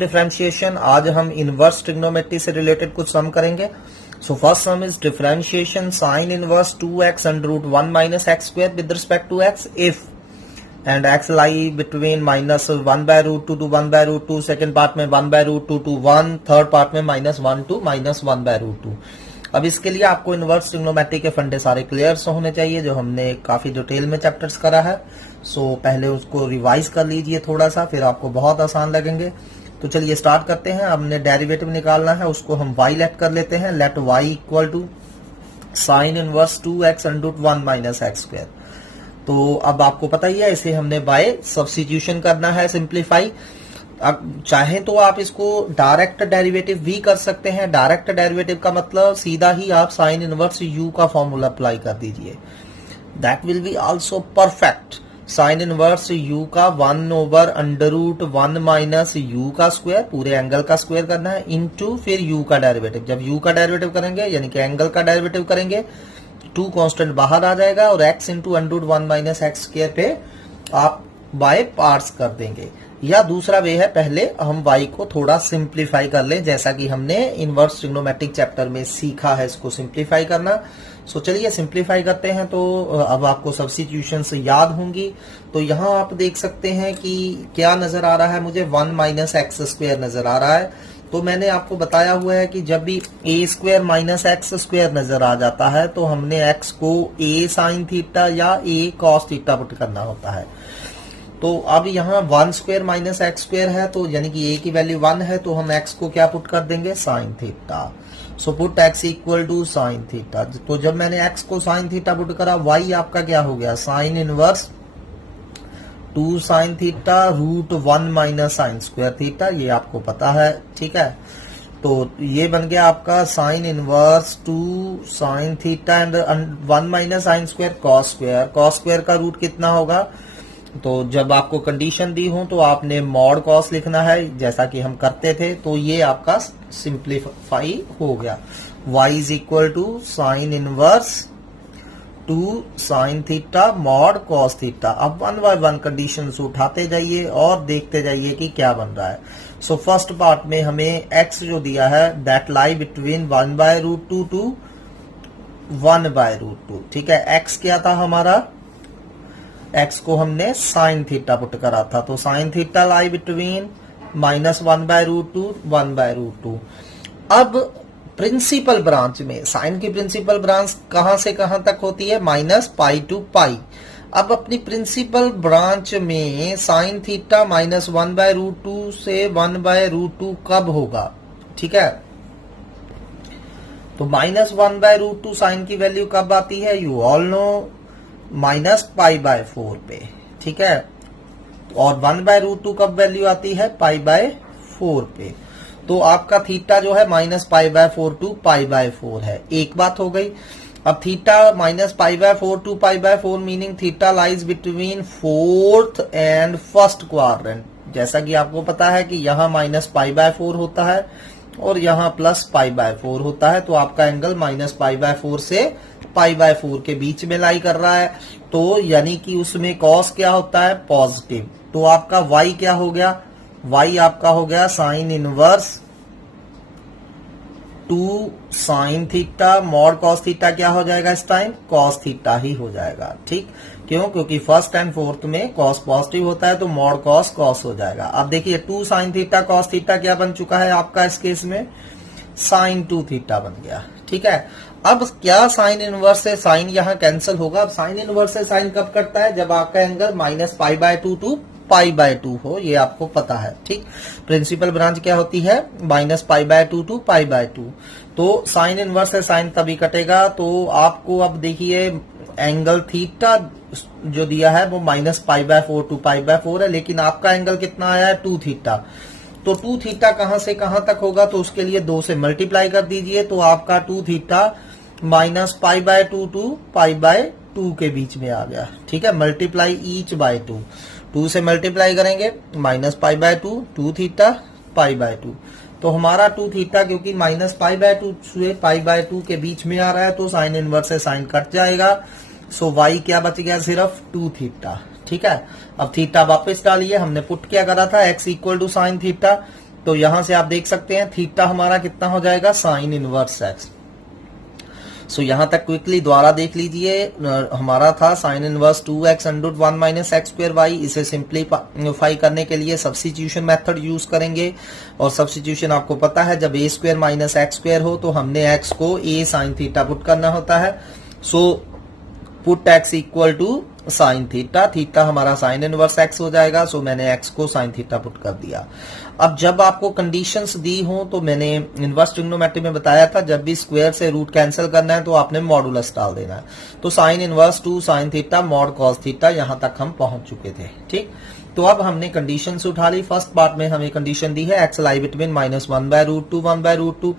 Differentiation. आज हम inverse trigonometry से रिलेटेड कुछ सम करेंगे। So first sum is differentiation sine inverse 2x under root 1 minus x square with respect to x if and x lie between minus 1 by root 2 to 1 by root 2, second part में 1 by root 2 to 1, third part में minus 1 to minus 1 by root 2। अब इसके लिए आपको inverse trigonometry के फंडे सारे clear होने चाहिए जो हमने काफी डिटेल में चैप्टर्स करा है। सो पहले उसको रिवाइज कर लीजिए थोड़ा सा, फिर आपको बहुत आसान लगेंगे। तो चलिए स्टार्ट करते हैं। हमने डेरिवेटिव निकालना है, उसको हम y लेट कर लेते हैं। Let y equal to sine inverse 2x under root 1 minus x square. तो अब आपको पता ही है इसे हमने बाय सब्स्टिट्यूशन करना है, सिंप्लीफाई। अब चाहे तो आप इसको डायरेक्ट डेरिवेटिव भी कर सकते हैं। डायरेक्ट डेरिवेटिव का मतलब सीधा ही आप साइन इनवर्स u का फॉर्मूला अप्लाई कर दीजिए, that will be also perfect. Sine inverse u का 1 over under root 1 minus u का स्क्वायर, पूरे एंगल का स्क्वायर करना है, इनटू फिर u का डेरिवेटिव। जब u का डेरिवेटिव करेंगे यानी कि एंगल का डेरिवेटिव करेंगे, 2 कांस्टेंट बाहर आ जाएगा और x into under root 1 minus x square पे आप बाय पार्ट्स कर देंगे। या दूसरा वे है, पहले हम y को थोड़ा सिंप्लीफाई कर लें, जैसा कि हमने इनवर्स ट्रिग्नोमेट्रिक चैप्टर में सीखा है इसको सिंप्लीफाई करना। सो चलिए सिंप्लीफाई करते हैं। तो अब आपको सब्स्टिट्यूशन से याद होंगी। तो यहाँ आप देख सकते हैं कि क्या नजर आ रहा है, मुझे 1 माइनस एक्स स्क्वायर नजर आ रहा है। तो मैंने आपको बताया हुआ है कि जब भी ए स्क्वायर माइनस एक्स स्क्वायर नजर आ जाता है तो हमने एक्स को ए साइन थीटा या ए कॉस थीटा पुट करना होता है। तो अब यहाँ 1 स्क्वायर माइनस एक्स स्क्वायर है, तो यानी कि ए की वैल्यू 1 है, तो हम एक्स को क्या पुट कर देंगे, sine theta. So put x equal to sine theta. तो जब मैंने एक्स को साइन थीटा पुट करा, वाई आपका क्या हो गया, sine inverse 2 sine theta root 1 minus sine square theta, ये आपको पता है, ठीक है। तो ये बन गया आपका sign inverse 2 sine theta and 1 minus sine square cos square. Cos square का रूट कितना होगा, तो जब आपको कंडीशन दी हो तो आपने मॉड कॉस लिखना है, जैसा कि हम करते थे। तो ये आपका सिंप्लीफाई हो गया। y is equal to sine inverse 2 sine theta mod cos theta. अब 1 बाय 1 कंडीशन उठाते जाइए और देखते जाइए कि क्या बन रहा है। सो फर्स्ट पार्ट में हमें x जो दिया है that lie between 1 by root 2 to 1 by root 2, ठीक है। x क्या था हमारा, x को हमने साइन थीटा पुट करा था, तो sine theta lie between minus 1 by root 2 1 by root 2। अब प्रिंसिपल ब्रांच में साइन की प्रिंसिपल ब्रांच कहां से कहां तक होती है, माइनस पाई टू पाई। अब अपनी प्रिंसिपल ब्रांच में sine theta minus 1 by root 2 से 1 बाय रूट 2 कब होगा, ठीक है। तो माइनस 1 बाय रूट 2 साइन की वैल्यू कब आती है, you all no, minus pi by 4 पे, ठीक है। और 1 बाय रूट 2 कब वैल्यू आती है, पाई बाय 4 पे। तो आपका थीटा जो है minus pi by 4 to pi by 4 है, एक बात हो गई। अब theta minus pi by 4 to pi by 4 meaning theta lies between 4th and 1st quadrant. जैसा कि आपको पता है कि यहाँ माइनस पाई बाय 4 होता है और यहाँ प्लस पाई बाय 4 होता है, तो आपका एंगल माइनस पाई बाय 4 से पाई बाय 4 के बीच में लाई कर रहा है। तो यानी कि उसमें कॉस क्या होता है, पॉजिटिव। तो आपका y क्या हो गया, y आपका हो गया sine inverse 2 sine theta mod cos theta, क्या हो जाएगा इस टाइम, कॉस थीटा ही हो जाएगा, ठीक। क्यों, क्योंकि 1st एंड 4th में कॉस पॉजिटिव होता है, तो मॉड कॉस कॉस हो जाएगा। अब देखिए 2 साइन थीटा कॉस थीटा क्या बन चुका है आपका, इस केस में साइन 2 थीटा बन गया, ठीक है। अब क्या साइन इनवर्स से साइन यहाँ कैंसिल होगा। अब साइन इनवर्स से साइन कब कटता है, जब आपका angle minus pi by 2 to pi by 2 हो, ये आपको पता है, ठीक। प्रिंसिपल ब्रांच क्या होती है, minus pi by 2 to pi by 2। तो साइन इनवर्स से साइन तभी कटेगा। तो आपको अब देखिए एंगल थीटा जो दिया है वो minus pi by 4 to pi by 4 है, लेकिन आपका एंगल कितना आया है, 2 थीटा। तो 2 थीटा कहां से कहां तक होगा, तो उसके लिए 2 से मल्टीप्लाई कर दीजिए। तो आपका 2 theta minus pi by 2 to pi by 2 के बीच में आ गया, ठीक है। मल्टीप्लाई ईच बाय 2 से मल्टीप्लाई करेंगे, minus pi by 2 theta pi by 2। तो हमारा 2 थीटा क्योंकि माइनस पाई बाय 2 से पाई बाय 2 के बीच में आ रहा है, तो साइन इनवर्स से साइन कट जाएगा। सो y क्या बच गया, सिर्फ 2 थीटा, ठीक है। अब थीटा वापस डालिए, हमने पुट क्या करा था, x equal to sine theta. तो यहां से आप देख सकते हैं थीटा हमारा कितना हो जाएगा, साइन इनवर्स एक्स। सो यहां तक क्विकली द्वारा देख लीजिए, हमारा था sine inverse 2x under 1 minus x square y. इसे सिंप्लीफाई करने के लिए सब्स्टिट्यूशन मेथड यूज करेंगे, और सब्स्टिट्यूशन आपको पता है जब ए स्क्वायर माइनस एक्स स्क्वायर हो तो हमने x को a साइन थीटा पुट करना होता है। So put x equal to sine theta, theta हमारा साइन इनवर्स x हो जाएगा। सो मैंने x को साइन थीटा पुट कर दिया। अब जब आपको कंडीशंस दी हो तो मैंने इनवर्स ट्रिग्नोमेट्री में बताया था जब भी स्क्वायर से रूट कैंसिल करना है तो आपने मॉडुलस डाल देना है। तो sine inverse 2 sine theta mod cos theta, यहां तक हम पहुंच चुके थे। ठीक, तो अब हमने कंडीशंस उठा ली। फर्स्ट पार्ट में हमें कंडीशन दी है एक्स लाई बिटवीन -1/√2 1/√2।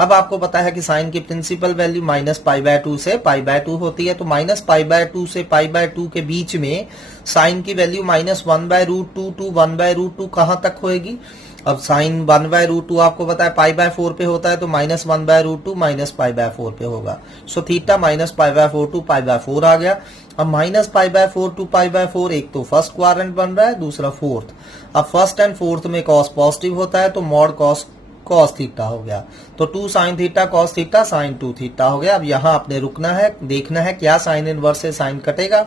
अब आपको पता है कि साइन की प्रिंसिपल वैल्यू -π/2 से π/2 होती है, तो -π/2 से π/2 के बीच में साइन की वैल्यू -1/√2 टू 1/√2 कहां तक होएगी। अब साइन 1/√2 आपको पता है π/4 पे होता है, तो -1/√2 -π/4 पे होगा। सो थीटा -π/4 टू π/4 आ गया। अब -π/4 टू π/4, एक तो फर्स्ट क्वाड्रेंट बन रहा है, दूसरा फोर्थ। अब फर्स्ट एंड फोर्थ में कॉस पॉजिटिव होता है, तो मॉड कॉस थीटा हो गया। तो 2 sine theta cos theta sine 2 theta हो गया। अब यहां आपने रुकना है, देखना है क्या साइन इनवर्स से साइन कटेगा।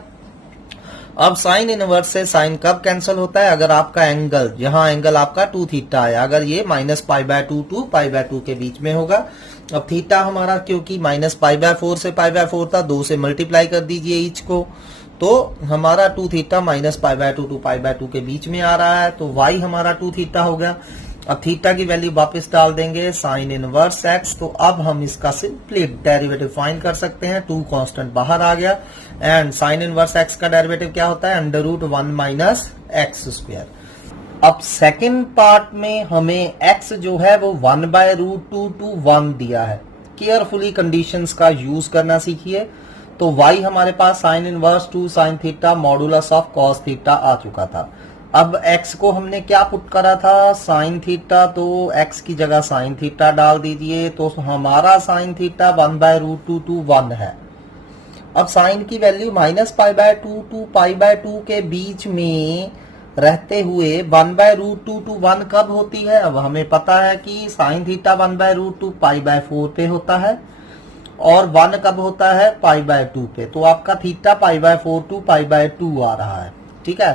अब साइन इनवर्स से साइन कब कैंसिल होता है, अगर आपका एंगल, यहां एंगल आपका 2 थीटा है, अगर ये -π/2 टू π/2 के बीच में होगा। अब थीटा हमारा क्योंकि -π/4 से π/4 था, 2 से मल्टीप्लाई कर दीजिए ईच को, तो हमारा 2 थीटा -π/2 टू π/2 के बीच में आ रहा है, तो y हमारा 2 थीटा हो गया। अब थीटा की वैल्यू वापस डाल देंगे साइन इनवर्स एक्स, तो अब हम इसका सिंपली डेरिवेटिव फाइंड कर सकते हैं। 2 कांस्टेंट बाहर आ गया, एंड साइन इनवर्स एक्स का डेरिवेटिव क्या होता है, √1 माइनस एक्स स्क्वायर। अब सेकंड पार्ट में हमें x जो है वो 1/√2 टू 1 दिया है। केयरफुली कंडीशंस का यूज करना सीखिए। तो y हमारे पास sine inverse 2 sine theta modulus of cos theta आ चुका था। अब x को हमने क्या पुट करा था, साइन थीटा, तो x की जगह साइन थीटा डाल दीजिए, तो हमारा साइन थीटा 1/√2 टू 1 है। अब साइन की वैल्यू -π/2 टू π/2 के बीच में रहते हुए 1/√2 टू 1 कब होती है। अब हमें पता है कि साइन थीटा 1/√2 π/4 पे होता है, और 1 कब होता है, π/2 पे। तो आपका थीटा π/4 टू π/2 आ रहा है। ठीक है,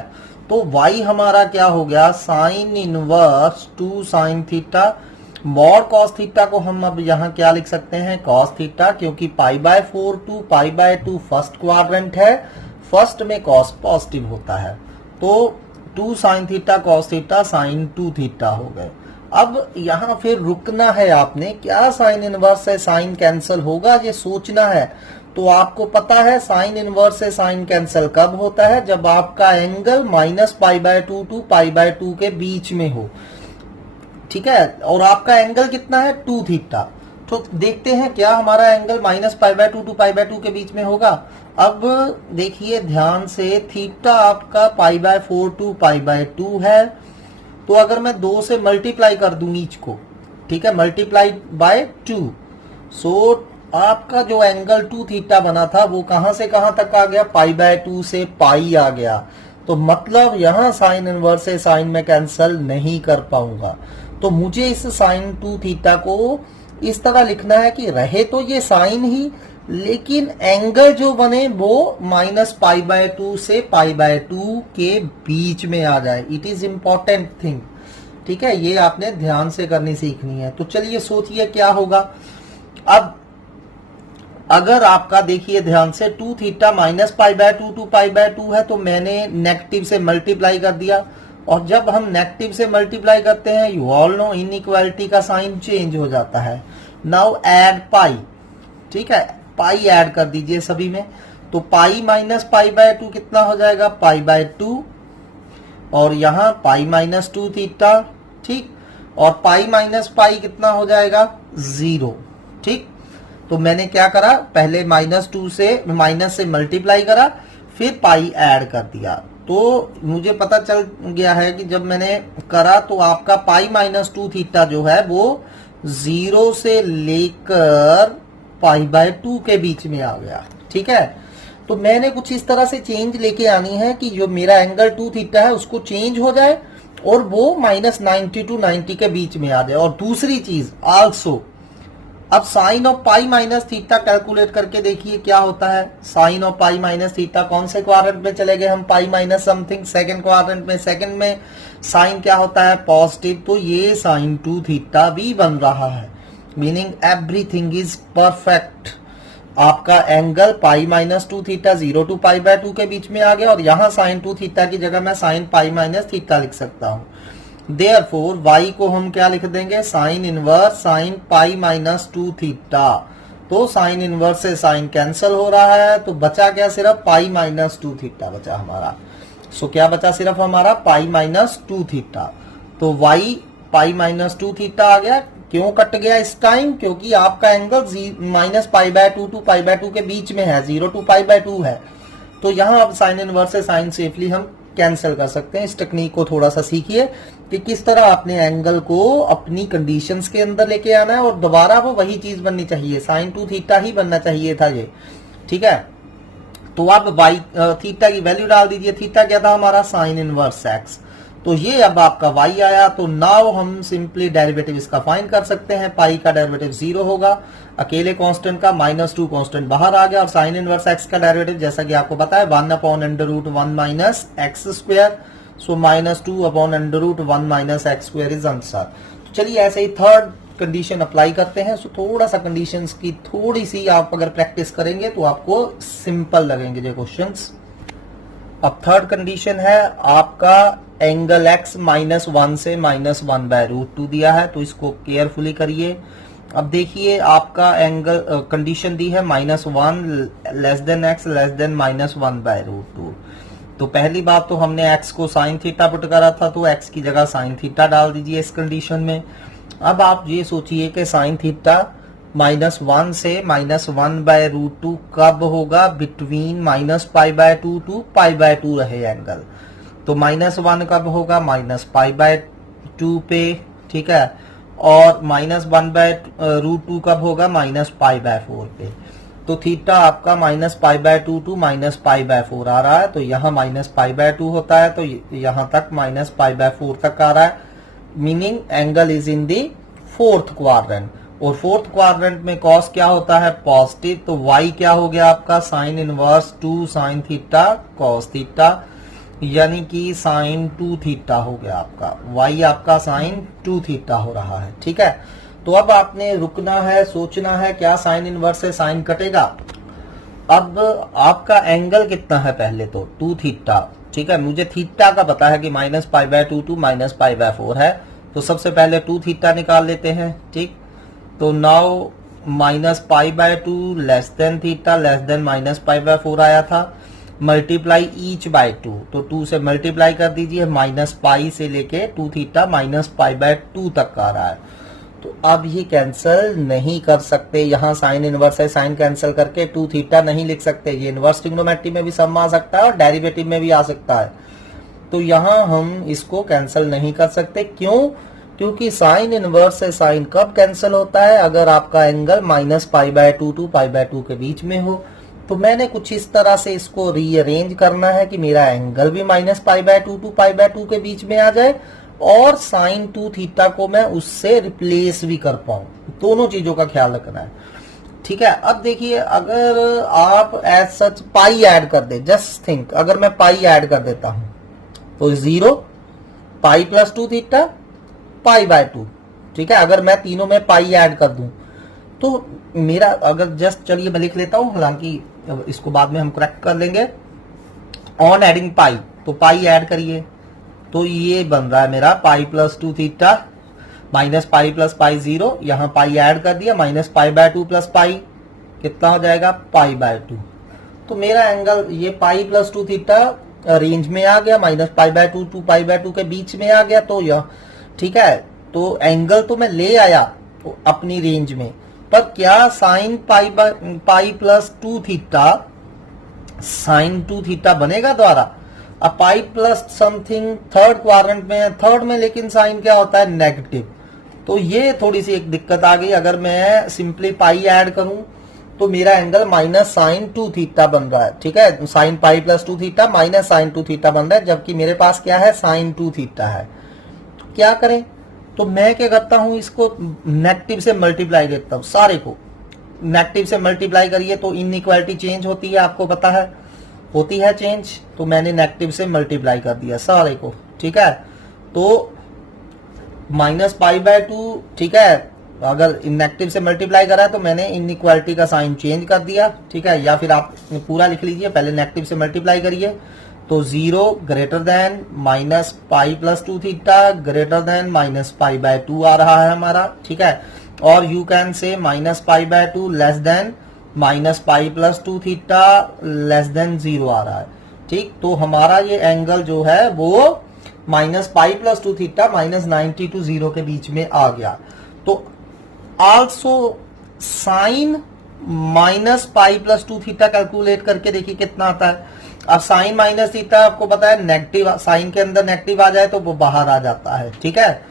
तो y हमारा क्या हो गया, sine inverse 2 sine theta mod cos theta को हम अब यहाँ क्या लिख सकते हैं, कॉस थीटा, क्योंकि π/4 टू π/2 फर्स्ट क्वाड्रेंट है, फर्स्ट में कॉस पॉजिटिव होता है, तो 2 sine theta cos theta sine 2 theta हो गए। अब यहाँ फिर रुकना है आपने, क्या साइन इनवर्स से साइन कैंसिल होगा ये सोचना है। तो आपको पता है साइन इनवर्स से साइन कैंसिल कब होता है, जब आपका एंगल -π/2 टू π/2 के बीच में हो। ठीक है, और आपका एंगल कितना है, 2 थीटा। तो देखते हैं क्या हमारा एंगल -π/2 टू π/2 के बीच में होगा। अब देखिए ध्यान से, थीटा आपका π/4 टू π/2 है, तो अगर मैं 2 से मल्टीप्लाई कर दूं नीच को, ठीक है, मल्टीप्लाई बाय 2, सो आपका जो एंगल 2 थीटा बना था वो कहां से कहां तक आ गया, π/2 से पाई आ गया। तो मतलब यहां साइन इनवर्स से साइन में कैंसिल नहीं कर पाऊंगा। तो मुझे इस साइन 2 थीटा को इस तरह लिखना है कि रहे तो ये साइन ही, लेकिन एंगल जो बने वो -π/2 से π/2 के बीच में आ जाए। It is important thing. ठीक है, ये आपने ध्यान से करनी सीखनी है। तो चलिए सोचिए क्या होगा। अब अगर आपका देखिए ध्यान से 2 थीटा -π/2 टू π/2 है, तो मैंने नेगेटिव से मल्टीप्लाई कर दिया, और जब हम नेगेटिव से मल्टीप्लाई करते हैं, यू ऑल नो इनइक्वालिटी का साइन चेंज हो जाता है। नाउ ऐड पाई, ठीक है, पाई ऐड कर दीजिए सभी में, तो पाई -π/2 कितना हो जाएगा, π/2, और यहाँ पाई -2 थीटा, ठीक, और पाई माइनस पाई कितना हो जाएगा, 0। ठीक, तो मैंने क्या करा, पहले -2 से माइनस से मल्टीप्लाई करा, फिर पाई ऐड कर दिया, तो मुझे पता चल गया है कि जब मैंने करा तो आपका पाई -2 थीटा जो है वो 0 से लेकर π/2 के बीच में आ गया। ठीक है, तो मैंने कुछ इस तरह से चेंज लेके आनी है कि जो मेरा एंगल 2 थीटा है उसको चेंज हो जाए और वो -90 टू 90 के बीच में आ जाए। और दूसरी चीज आल्सो, अब sine of pi minus theta calculate करके देखिए क्या होता है। Sine of pi minus theta, कौन से क्वाड्रेंट में चले गए हम, pi minus something, second quadrant में। सेकंड में साइन क्या होता है, पॉजिटिव, तो ये साइन 2 थीटा भी बन रहा है, मीनिंग एवरीथिंग इज परफेक्ट। आपका angle pi minus 2 theta 0 to pi by 2 के बीच में आ गया, और यहां साइन 2 थीटा की जगह मैं साइन पाई माइनस थीटा लिख सकता हूं। देयरफॉर y को हम क्या लिख देंगे, sign inverse sine pi minus 2 theta. तो साइन इनवर्स से साइन कैंसिल हो रहा है, तो बचा क्या, सिर्फ पाई माइनस 2 थीटा बचा हमारा। सो क्या बचा, सिर्फ हमारा पाई माइनस 2 थीटा। तो y पाई माइनस 2 थीटा आ गया। क्यों कट गया इस टाइम, क्योंकि आपका angle minus pi by 2 to pi by 2 के बीच में है, 0 टू पाई बाय 2 है। तो यहां अब साइन इनवर्स से साइन सेफली हम कैंसिल कर सकते हैं। इस टेक्निक को थोड़ा सा सीखिए कि किस तरह अपने एंगल को अपनी कंडीशंस के अंदर लेके आना है, और दोबारा वो वही चीज बननी चाहिए, साइन 2 थीटा ही बनना चाहिए था ये, ठीक है। तो आप y थीटा की वैल्यू डाल दीजिए। थीटा क्या था हमारा, साइन इनवर्स x। तो ये अब आपका y आया। तो नाउ हम सिंपली डेरिवेटिव इसका फाइंड कर सकते हैं। पाई का डेरिवेटिव 0 होगा, अकेले कांस्टेंट का, -2 कांस्टेंट बाहर आ गया, और साइन इनवर्स x का डेरिवेटिव जैसा कि आपको पता है 1/√1 minus x square. So -2/√1 minus x square is answer. तो चलिए ऐसे ही थर्ड कंडीशन अप्लाई करते हैं। सो थोड़ा सा कंडीशंस की थोड़ी सी आप अगर प्रैक्टिस करेंगे तो आपको सिंपल लगेंगे ये क्वेश्चंस। अब थर्ड कंडीशन है, आपका एंगल x -1 से -1/√2 दिया है, तो इसको केयरफुली करिए। अब देखिए आपका एंगल कंडीशन दी है -1 less than x less than -1/√2। तो पहली बात तो हमने x को साइन थीटा पुट करा था, तो x की जगह साइन थीटा डाल दीजिए इस कंडीशन में। अब आप ये सोचिए कि साइन थीटा -1 से -1/√2 कब होगा, बिटवीन -π/2 टू π/2 रहे एंगल। तो -1 कब होगा, -π/2 पे, ठीक है। और -1/√2 कब होगा, -π/4 पे। तो थीटा आपका -π/2 टू -π/4 आ रहा है, तो यहाँ -π/2 होता है, तो यहां तक -π/4 तक आ रहा है, meaning angle is in the fourth quadrant. और फोर्थ क्वाड्रेंट में कॉस क्या होता है, पॉजिटिव। तो y क्या हो गया आपका, sign inverse 2 sine theta cos theta, यानी कि साइन 2 थीटा हो गया आपका। y आपका साइन 2 थीटा हो रहा है, ठीक है। तो अब आपने रुकना है, सोचना है क्या साइन इनवर्स से साइन कटेगा। अब आपका एंगल कितना है, पहले तो 2 थीटा, ठीक है। मुझे थीटा का पता है कि -π/2 टू -π/4 है, तो सबसे पहले 2 थीटा निकाल लेते हैं, ठीक। तो now -π/2 less than theta less than -π/4 आया था, मल्टीप्लाई ईच बाय 2, तो 2 से मल्टीप्लाई कर दीजिए, -π से लेके 2 थीटा -π/2 तक आ रहा है। तो अब ये कैंसिल नहीं कर सकते, यहाँ साइन इनवर्स है, साइन कैंसिल करके 2 थीटा नहीं लिख सकते। ये इनवर्स ट्रिग्नोमेट्री में भी सम आ सकता है और डेरिवेटिव में भी आ सकता है। तो यहाँ हम इसको कैंसिल नहीं कर सकते, क्यों, क्योंकि साइन इनवर्स से साइन कब कैंसिल होता है, अगर आपका एंगल -π/2 टू π/2 के बीच में हो। तो मैंने कुछ इस तरह से इसको रीअरेंज करना है कि मेरा एंगल भी -π/2 टू π/2 के बीच में आ जाए, और साइन 2 थीटा को मैं उससे रिप्लेस भी कर पाऊं। दोनों चीजों का ख्याल रखना है, ठीक है। अब देखिए, अगर आप एज सच पाई ऐड कर दे, जस्ट थिंक, अगर मैं पाई ऐड कर देता हूं तो 0 पाई प्लस 2 थीटा π/2, ठीक है। अगर मैं तीनों में पाई ऐड कर दूं तो मेरा, अगर जस्ट चलिए मैं लिख लेता हूं, हालांकि इसको बाद में हम करेक्ट कर लेंगे। ऑन एडिंग पाई, तो पाई ऐड करिए, तो ये बन रहा है मेरा pi plus 2 theta minus pi plus pi 0, यहां पाई ऐड कर दिया, -π/2 प्लस पाई कितना हो जाएगा, π/2। तो मेरा एंगल ये पाई प्लस 2 थीटा रेंज में आ गया, -π/2 टू π/2 के बीच में आ गया, तो यह ठीक है। तो एंगल तो मैं ले आया अपनी रेंज में, पर क्या sine pi plus 2 theta sine 2 theta बनेगा द्वारा। अब pi plus something third quadrant में है, थर्ड में लेकिन साइन क्या होता है, नेगेटिव। तो ये थोड़ी सी एक दिक्कत आ गई। अगर मैं सिंपली पाई ऐड करूं तो मेरा एंगल -sin2 थीटा बन रहा है, ठीक है। Sine pi plus 2 theta -sin2 theta बन रहा है, जबकि मेरे पास क्या है, sin2 थीटा है, क्या करें, तो मैं क्या करता हूं, इसको नेगेटिव से मल्टीप्लाई करता हूं, सारे को नेगेटिव से मल्टीप्लाई करिए तो इनइक्वालिटी चेंज होती है, आपको पता है होती है चेंज, तो मैंने नेगेटिव से मल्टीप्लाई कर दिया सारे को, ठीक है। तो -π/2, ठीक है, अगर नेगेटिव से मल्टीप्लाई करा तो मैंने इनइक्वालिटी का साइन चेंज कर दिया, ठीक है। या फिर आप पूरा लिख लीजिए, पहले नेगेटिव से मल्टीप्लाई करिए तो 0 greater than -π+2 theta greater than -π/2 आ रहा है हमारा, ठीक है। और you can say -π/2 less than -π+2 theta less than 0 आ रहा है, ठीक। तो हमारा ये एंगल जो है वो -π+2 थीटा -90 to 0 के बीच में आ गया। तो आल्सो साइन -π+2 थीटा कैलकुलेट करके देखिए कितना आता है। अब साइन माइनस थीटा आपको पता है नेगेटिव, साइन के अंदर नेगेटिव आ जाए तो वो बाहर आ जाता है, ठीक है।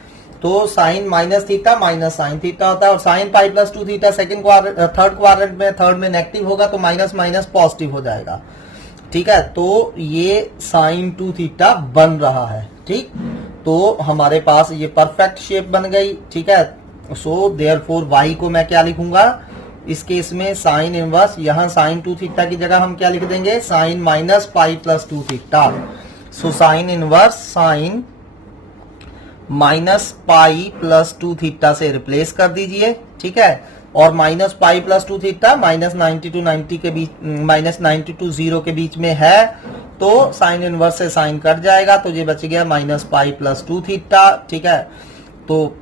तो sine minus theta minus sine theta होता है, और साइन π+2 थीटा थर्ड क्वाड्रेंट में, थर्ड में नेगेटिव होगा तो माइनस माइनस पॉजिटिव हो जाएगा, ठीक है। तो ये साइन 2 थीटा बन रहा है, ठीक। तो हमारे पास ये परफेक्ट शेप बन गई, ठीक है। सो देयरफॉर y को मैं क्या लिखूंगा इस केस में, साइन इनवर्स, यहां साइन 2 थीटा की जगह हम क्या लिख देंगे, sine -π+2 theta. So sine inverse sine -π+2 theta से रिप्लेस कर दीजिए, ठीक है। और -π+2 थीटा -90 to 90 के बीच, -90 to 0 के बीच में है, तो साइन इनवर्स से साइन कट जाएगा, तो ये बच गया -π+2 थीटा, ठीक है। तो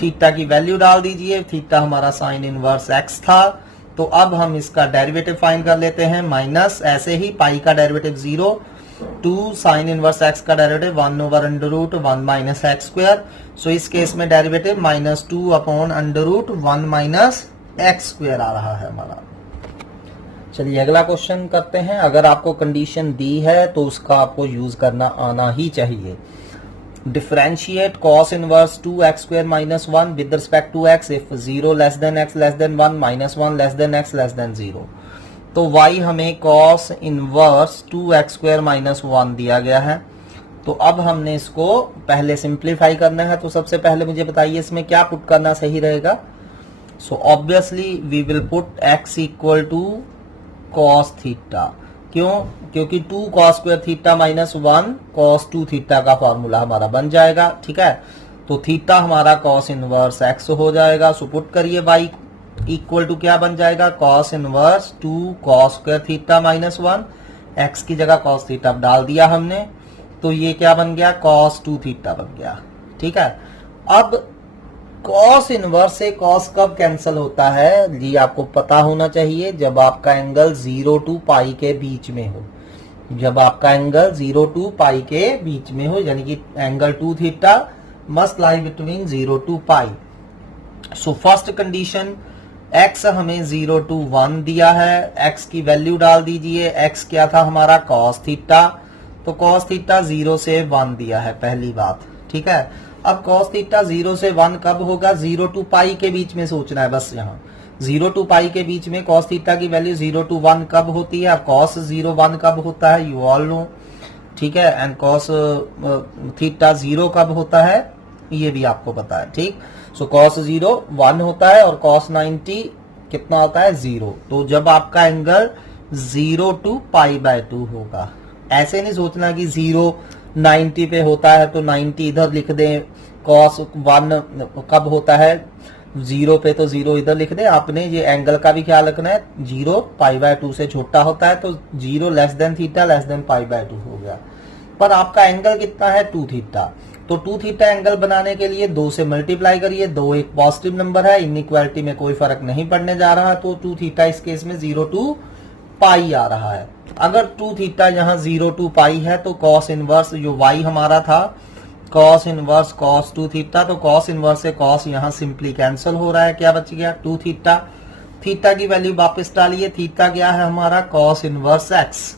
थीटा की वैल्यू डाल दीजिए, थीटा हमारा साइन इनवर्स x था। तो अब हम इसका डेरिवेटिव फाइंड कर लेते हैं, माइनस ऐसे ही पाई का डेरिवेटिव 0 2 साइन इनवर्स x का डेरिवेटिव 1/√1 - x²। सो इस केस में डेरिवेटिव -2/√1 - x² आ रहा है हमारा। चलिए अगला क्वेश्चन करते हैं। अगर आपको कंडीशन दी है तो उसका आपको यूज करना आना ही चाहिए। Differentiate cos inverse 2x² - 1 with respect to x if 0 less than x less than 1 -1 less than x less than 0। तो y हमें cos इनवर्स 2x² - 1 दिया गया है। तो अब हमने इसको पहले सिंप्लीफाई करना है। तो सबसे पहले मुझे बताइए इसमें क्या पुट करना सही रहेगा। So obviously we will put x equal to cos theta. क्यों? क्योंकि 2 cos² थीटा -1 cos 2 थीटा का फॉर्मूला हमारा बन जाएगा, ठीक है। तो थीटा हमारा cos इनवर्स x हो जाएगा। सो पुट करिए y इक्वल टू क्या बन जाएगा, cos inverse 2 cos² theta -1, x की जगह cos थीटा डाल दिया हमने, तो ये क्या बन गया, cos 2 थीटा बन गया, ठीक है। अब cos इनवर्स से cos कब कैंसिल होता है, ये आपको पता होना चाहिए, जब आपका एंगल 0 to π के बीच में हो। जब आपका एंगल 0 to π के बीच में हो, यानी कि angle 2 theta must lie between 0 to π। So first condition, x हमें 0 to 1 दिया है, x की वैल्यू डाल दीजिए। x क्या था हमारा, cos थीटा। तो cos थीटा 0 से 1 दिया है, पहली बात, ठीक है। अब cos थीटा 0 से 1 कब होगा, 0 to π के बीच में सोचना है बस। यहाँ 0 to π के बीच में cos थीटा की वैल्यू 0 to 1 कब होती है, cos 0 1 कब होता है, यू ऑल नो, ठीक है। एंड cos थीटा 0 कब होता है, ये भी आपको पता है, ठीक। सो cos 0 1 होता है और cos 90 कितना होता है, 0। तो जब आपका एंगल 0 to π/2 होगा, ऐसे नहीं सोचना कि 0 90 पे होता है तो 90 इधर लिख दें, cos 1 कब होता है, 0 पे तो 0 इधर लिख दें। आपने ये एंगल का भी ख्याल रखना है, 0 π/2 से छोटा होता है, तो 0 less than theta less than π/2 हो गया। पर आपका एंगल कितना है, 2 थीटा। तो 2 थीटा एंगल बनाने के लिए 2 से मल्टीप्लाई करिए, 2 एक पॉजिटिव नंबर है, इनइक्वालिटी में कोई फर्क नहीं पड़ने जा रहा, तो 2 थीटा इस केस में 0 to π आ रहा है। अगर 2 थीटा यहाँ 0 to π है तो cos इनवर्स जो y हमारा था, cos इनवर्स cos 2 थीटा, तो cos इनवर्स से cos यहाँ सिंपली कैंसिल हो रहा है, क्या बच गया, 2 थीटा। थीटा की वैल्यू वापस डालिए, थीटा क्या है हमारा, cos इनवर्स x।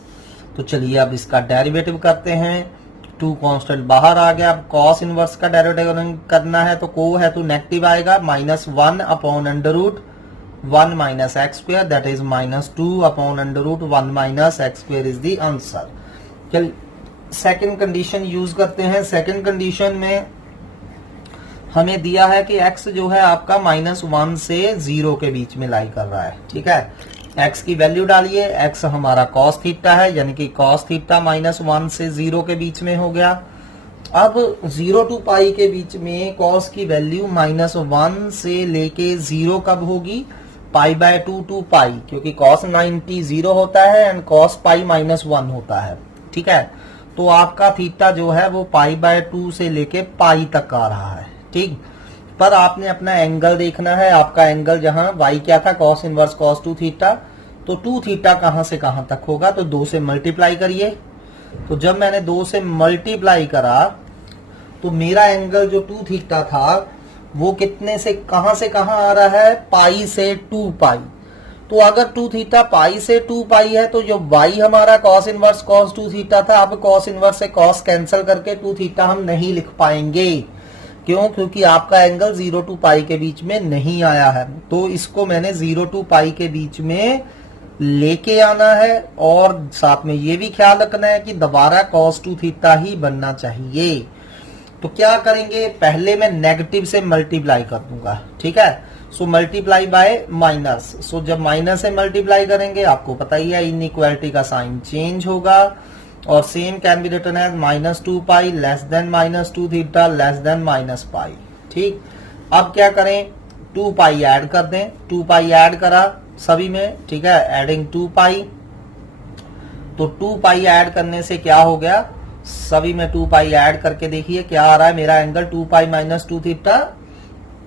तो चलिए अब इसका डेरिवेटिव करते हैं। 2 कांस्टेंट बाहर आ गया। अब cos इनवर्स का डेरिवेटिव करना है तो को है तो नेगेटिव आएगा, -1/√1 - x², that is -2/√1 - x² is the answer. चल सेकंड कंडीशन यूज करते हैं। सेकंड कंडीशन में हमें दिया है कि x जो है आपका -1 से 0 के बीच में लाई कर रहा है। ठीक है, x की वैल्यू डालिए, x हमारा कॉस थीटा है, यानी कि कॉस थीटा -1 से 0 के बीच में हो गया। अब 0 टू पाई के बीच में कॉस की वैल्यू -1 से लेके 0 कब होगी? π/2 टू पाई, क्योंकि कॉस 90 0 होता है एंड कॉस पाई -1 होता है। ठीक है, तो आपका थीटा जो है वो π/2 से लेके पाई तक आ रहा है। ठीक, पर आपने अपना एंगल देखना है। आपका एंगल जहां y क्या था, कॉस इनवर्स cos 2 थीटा, तो 2 थीटा कहां से कहां तक होगा? तो 2 से मल्टीप्लाई करिए। तो जब मैंने 2 से मल्टीप्लाई करा तो मेरा एंगल जो 2 थीटा था वो कितने से कहां आ रहा है? पाई से 2 पाई। तो अगर 2 थीटा पाई से 2 पाई है तो जो y हमारा cos इनवर्स cos 2 थीटा था, अब cos इनवर्स से cos कैंसिल करके 2 थीटा हम नहीं लिख पाएंगे। क्यों? क्योंकि आपका एंगल 0 टू पाई के बीच में नहीं आया है। तो इसको मैंने 0 टू पाई के बीच में लेके आना है, और साथ में ये भी ख्याल रखना है कि दोबारा cos 2 थीटा ही बनना चाहिए। तो क्या करेंगे? पहले मैं नेगेटिव से मल्टीप्लाई कर दूंगा। ठीक है, सो मल्टीप्लाई बाय माइनस। सो जब माइनस से मल्टीप्लाई करेंगे, आपको पता ही है इनइक्वालिटी का साइन चेंज होगा, और same can be written as -2 pi less than -2 theta less than -pi. ठीक, अब क्या करें? 2 पाई ऐड कर दें। 2 पाई ऐड करा सभी में। ठीक है, एडिंग 2 पाई। तो 2 पाई ऐड करने से क्या हो गया? सभी में 2 पाई ऐड करके देखिए क्या आ रहा है। मेरा एंगल 2 पाई -2 थीटा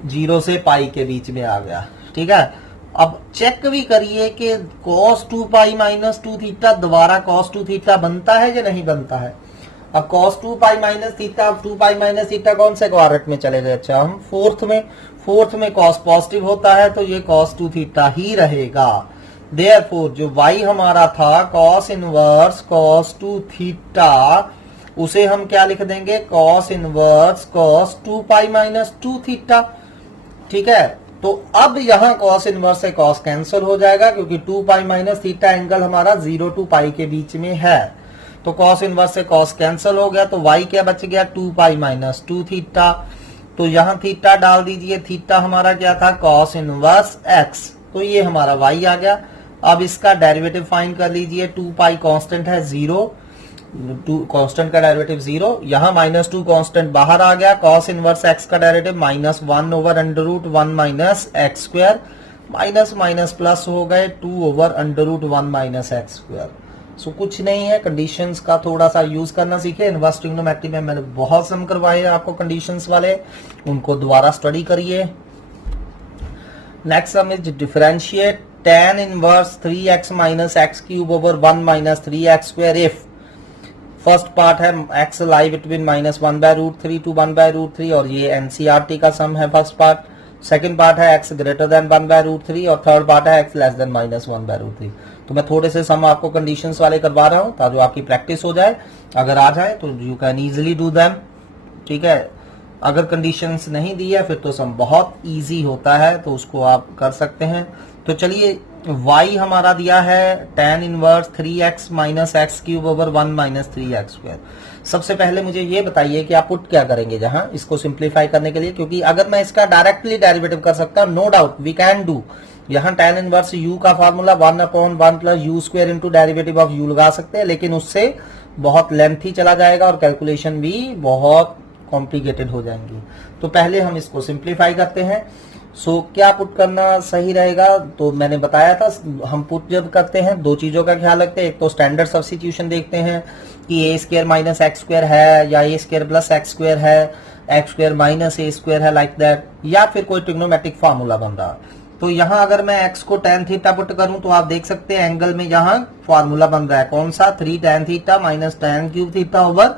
0 से पाई के बीच में आ गया। ठीक है, अब चेक भी करिए कि cos 2 पाई -2 थीटा दोबारा cos 2 थीटा बनता है या नहीं बनता है। अब cos 2 पाई माइनस थीटा, 2 पाई माइनस थीटा कौन से क्वाड्रेंट में चले गए? अच्छा, हम फोर्थ में cos पॉजिटिव होता है तो ये cos 2 थीटा ही रहेगा। देयरफॉर जो y हमारा था cos इनवर्स cos 2 थीटा, उसे हम क्या लिख देंगे? cos इनवर्स cos 2 पाई -2 थीटा। ठीक है, तो अब यहां cos इनवर्स से cos कैंसिल हो जाएगा, क्योंकि 2 पाई माइनस थीटा एंगल हमारा 0 टू पाई के बीच में है। तो cos इनवर्स से cos कैंसिल हो गया, तो y क्या बच गया? 2 पाई -2 थीटा। तो यहां थीटा डाल दीजिए। थीटा हमारा क्या था? cos inverse x। तो ये हमारा y आ गया। अब इसका डेरिवेटिव फाइंड कर लीजिए। 2 पाई कांस्टेंट है 0, 2 कांस्टेंट का डेरिवेटिव 0, यहाँ -2 कांस्टेंट बाहर आ गया। cos इनवर्स x का derivative -1 over √1 minus x square, minus minus plus हो गए 2 ओवर √1 माइनस एक्स स्क्वायर। सो कुछ नहीं है, कंडीशंस का थोड़ा सा यूज करना सीखे। इनवर्स ट्रिग्नोमेट्री में मैंने बहुत सम करवाए हैं आपको कंडीशंस वाले, उनको दोबारा स्टडी करिए। Next sum is differentiate tan inverse 3x minus x cube over 1 minus 3x square if first part है x लाई बिटवीन -1/√3 टू 1/√3, और ये एनसीईआरटी का सम है फर्स्ट पार्ट। सेकंड पार्ट है x ग्रेटर देन 1/√3, और थर्ड पार्ट है x less then -1/√3। तो मैं थोड़े से सम आपको कंडीशंस वाले करवा रहा हूं ताकि आपकी प्रैक्टिस हो जाए। अगर आ जाए तो you can easily do them. ठीक है, अगर कंडीशंस नहीं दी है फिर तो सम बहुत इजी होता है, तो उसको आप कर सकते हैं। तो चलिए, y हमारा दिया है tan inverse 3x minus x cube over 1 minus 3x square. सबसे पहले मुझे ये बताइए कि आप पुट क्या करेंगे जहां इसको सिंप्लीफाई करने के लिए, क्योंकि अगर मैं इसका डायरेक्टली डेरिवेटिव कर सकता हूं, no doubt we can do. यहाँ tan इनवर्स u का formula 1/1 plus u square into derivative of u लगा सकते हैं, लेकिन उससे बहुत लेंथी चला जाएगा और कैलकुलेशन भी बहुत कॉम्प्लिकेटेड हो जाएंगी। तो पहले हम इसको सिंप्लीफाई करते हैं। सो क्या पुट करना सही रहेगा? तो मैंने बताया था, हम पुट जब करते हैं दो चीजों का ख्याल रखते हैं। एक तो स्टैंडर्ड सब्स्टिट्यूशन देखते हैं कि ए स्क्वायर माइनस एक्स स्क्वायर है, या ए स्क्वायर प्लस एक्स स्क्वायर है, एक्स स्क्वायर माइनस ए स्क्वायर है, लाइक दैट, या फिर कोई ट्रिग्नोमेट्रिक फार्मूला बन रहा। तो यहाँ अगर मैं x को tan थीटा पुट करूं तो आप देख सकते हैं एंगल में यहाँ फार्मूला बन रहा है कौन सा? 3 tan theta minus tan cube theta over